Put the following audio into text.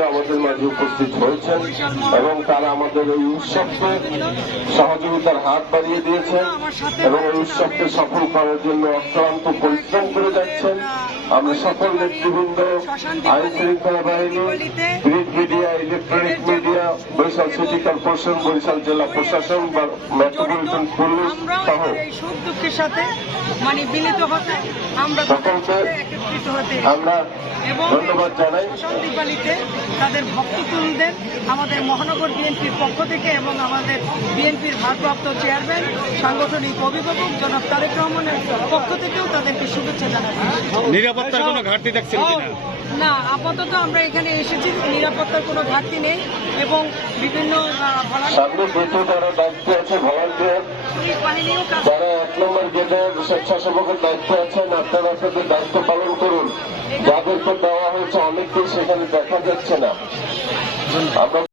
আমাদের মাঝে উপস্থিত হয়েছেন এবং তারা আমাদের এই উৎসবকে সহযোগিতার হাত বাড়িয়ে দিয়েছেন এবং এই উৎসবকে সফল করার জন্য অক্লান্ত পরিশ্রম করে যাচ্ছেন। আমরা সকল নেতৃবৃন্দ আইন শৃঙ্খলা বাহিনী print media electronic Barishal city corporation Barishal জেলা প্রশাসন বা মেট্রোপলিটন পুলিশ সহ সুখ দুঃখের সাথে মানে হতে আমরা তাদের সকলকে সাথে একত্রিত হতে আমরা ধন্যবাদ জানাই। তাদের ভক্ততুলদের আমাদের মহানগর বিএনপির পক্ষ থেকে এবং আমাদের বিএনপির ভারপ্রাপ্ত চেয়ারম্যান সাংগঠনিক অভিভাবক জনাব তারেক রহমানের পক্ষ থেকেও শুভেচ্ছা জানাব। নিরাপত্তার কোনো ঘাটতি দেখছেন না আপাতত আমরা এখানে এসেছি নিরাপত্তার কোনো ঘাটতি নেই এবং বিভিন্ন বাহিনীও কাজ যারা এক নম্বর গেটে স্বেচ্ছাসেবকের দায়িত্ব আছেন আপনারা আপনাদের দায়িত্ব পালন করুন। যাদেরকে দেওয়া হয়েছে অনেককেই সেখানে দেখা যাচ্ছে না। আমরা